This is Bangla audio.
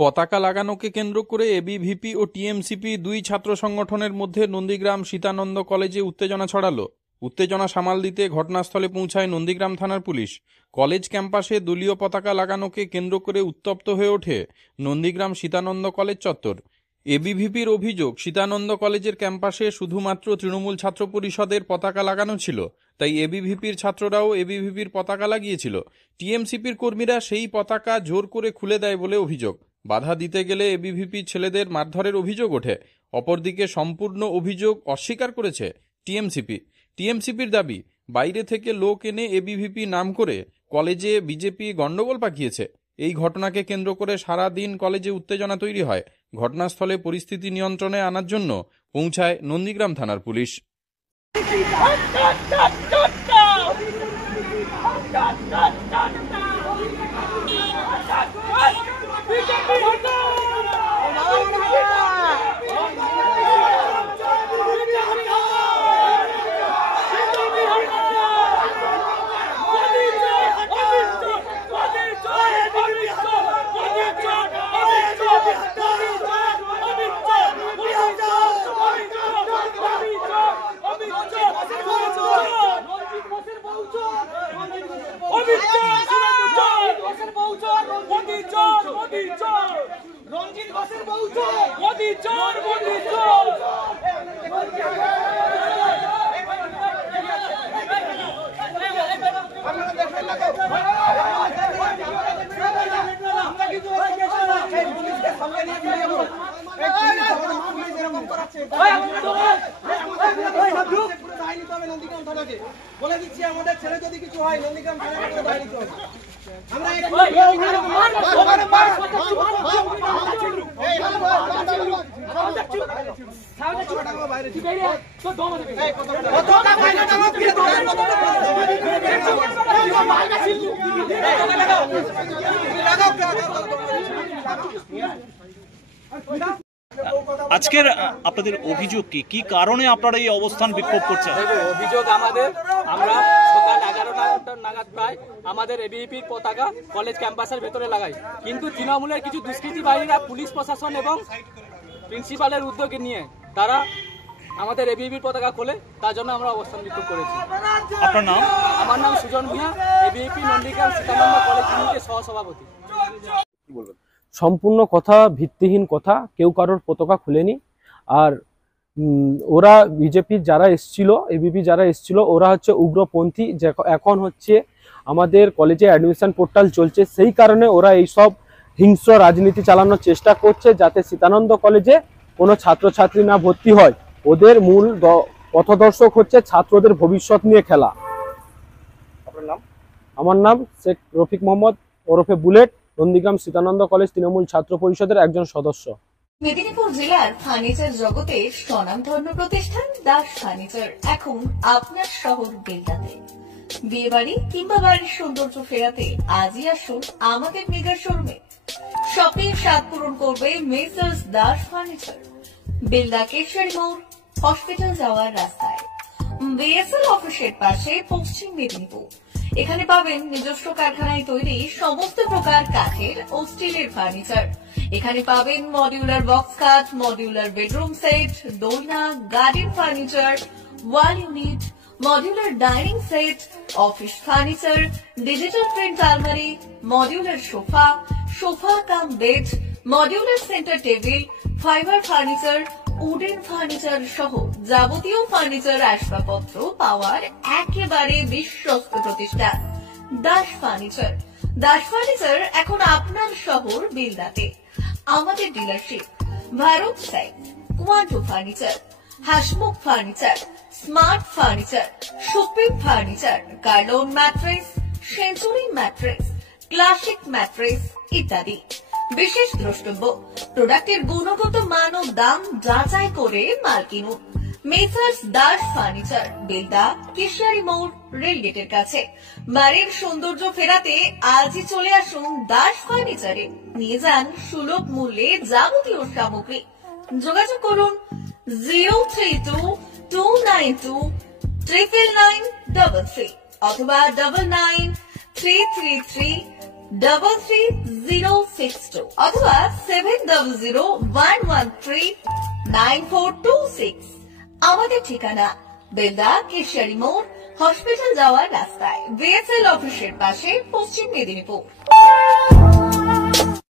পতাকা লাগানোকে কেন্দ্র করে এবিভিপি ও টিএমসিপি দুই ছাত্র সংগঠনের মধ্যে নন্দীগ্রাম সীতানন্দ কলেজে উত্তেজনা ছড়ালো। উত্তেজনা সামাল দিতে ঘটনাস্থলে পৌঁছায় নন্দীগ্রাম থানার পুলিশ। কলেজ ক্যাম্পাসে দলীয় পতাকা লাগানোকে কেন্দ্র করে উত্তপ্ত হয়ে ওঠে নন্দীগ্রাম সীতানন্দ কলেজ চত্বর। এবিভিপির অভিযোগ, সীতানন্দ কলেজের ক্যাম্পাসে শুধুমাত্র তৃণমূল ছাত্র পরিষদের পতাকা লাগানো ছিল, তাই এবিভিপির ছাত্ররাও এবিভিপির পতাকা লাগিয়েছিল। টিএমসিপির কর্মীরা সেই পতাকা জোর করে খুলে দেয় বলে অভিযোগ। বাধা দিতে গেলে এবিভিপির ছেলেদের মারধরের অভিযোগ ওঠে। অপরদিকে সম্পূর্ণ অভিযোগ অস্বীকার করেছে টিএমসিপির দাবি, বাইরে থেকে লোক এনে এবিভিপি নাম করে কলেজে বিজেপি গন্ডগোল পাকিয়েছে। এই ঘটনাকে কেন্দ্র করে সারা দিন কলেজে উত্তেজনা তৈরি হয়। ঘটনাস্থলে পরিস্থিতি নিয়ন্ত্রণে আনার জন্য পৌঁছায় নন্দীগ্রাম থানার পুলিশ। বলে দিচ্ছি, আমাদের ছেলে যদি কিছু হয় নন্দীগ্রাম থানায় দায় নিতে হবে। আজকের আপনাদের অভিযোগ কি কারণে আপনারা এই অবস্থান বিক্ষোভ করছেন? অভিযোগ আমাদের, আমরা সকাল 11টা নাগাদ প্রায় আমাদের এবিভিপির পতাকা কলেজ ক্যাম্পাসের ভেতরে লাগাই, কিন্তু তৃণমূলের কিছু দুষ্কৃতিবাহীরা পুলিশ প্রশাসন এবং প্রিন্সিপালের উদ্যোগে নিয়ে তারা আমাদের এবিভিপির পতাকা খোলে, তার জন্য আমরা অবস্থান বিক্ষোভ করেছি। আপনার নাম? আমার নাম সুজন ভূঁইয়া, এবিভিপি নন্দীগ্রাম সীতানন্দ কলেজ ইউনিটের সহসভাপতি। সম্পূর্ণ কথা ভিত্তিহীন কথা, কেউ কারোর পতাকা খুলেনি। আর ওরা বিজেপির যারা এসছিল, এবিপি যারা এসছিল, ওরা হচ্ছে উগ্রপন্থী। এখন হচ্ছে আমাদের কলেজে অ্যাডমিশন পোর্টাল চলছে, সেই কারণে ওরা এইসব হিংস্র রাজনীতি চালানোর চেষ্টা করছে, যাতে সীতানন্দ কলেজে কোনো ছাত্রছাত্রী না ভর্তি হয়। ওদের মূল পথদর্শক হচ্ছে ছাত্রদের ভবিষ্যৎ নিয়ে খেলা। আপনার নাম? আমার নাম শেখ রফিক মোহাম্মদ ওরফে বুলেট, নন্দীগ্রাম সীতানন্দ কলেজ তৃণমূল ছাত্র পরিষদের একজন সদস্য। মেদিনীপুর জেলার ফার্নিচার জগতের স্বনামধন্য প্রতিষ্ঠান দাস ফার্নিচার এখন আপনার শহর বেলদাতে। বিয়ে বাড়ি কিংবা বাড়ির সৌন্দর্য ফেরাতে আজই আসুন আমাদের মেগা শোরুমে। শপিং স্বাদ পূরণ করবে মেসার্স দাস ফার্নিচার, বেলদা কেশরী মোড়, হসপিটাল যাওয়ার রাস্তায়, বিএসএল অফিসের পাশে, পশ্চিম মেদিনীপুর। এখানে পাবেন নিজস্ব কারখানায় তৈরি সমস্ত প্রকার কাঠের ও স্টিলের ফার্নিচার। এখানে পাবেন মডিউলার বক্স খাট, মডিউলার বেডরুম সেট, দোলনা, garden furniture, wall unit, modular dining set, office furniture, digital print আলমারি, modular sofa, sofa cum bed, modular centre table, fibre furniture, wooden furniture সহ যাবতীয় ফার্নিচার আসবাবপত্র পাওয়ার একেবারে বিশ্বস্ত প্রতিষ্ঠান দাস ফার্নিচার। দাস ফার্নিচার এখন আপনার শহর বেলদাতে। আমাদের dealership Bharat side, Quanto furniture, Hasmukh furniture, smart furniture, supreme furniture, Kurlon mattress, century mattress, classic mattress ইত্যাদি। বিশেষ দ্রষ্টব্য, প্রোডাক্টের গুণগত মান ও দাম যাচাই করে মাল কিনুন। মেসার্স দাস ফার্নিচার, বেলদা কেশিয়ারি মোড়, রেলগেটের কাছে। বাড়ির সৌন্দর্য ফেরাতে আজই চলে আসুন দাস ফার্নিচারে। নিয়ে যান সুলভ মূল্যে যাবতীয় সামগ্রী। যোগাযোগ করুন 032-292-99933 অথবা 99-333-33062 অথবা 7001139426। আমাদের ঠিকানা বেলদা কেশিয়ারি মোড়, হসপিটাল যাওয়ার রাস্তায়, বিএসএল অফিসের পাশে, পশ্চিম মেদিনীপুর।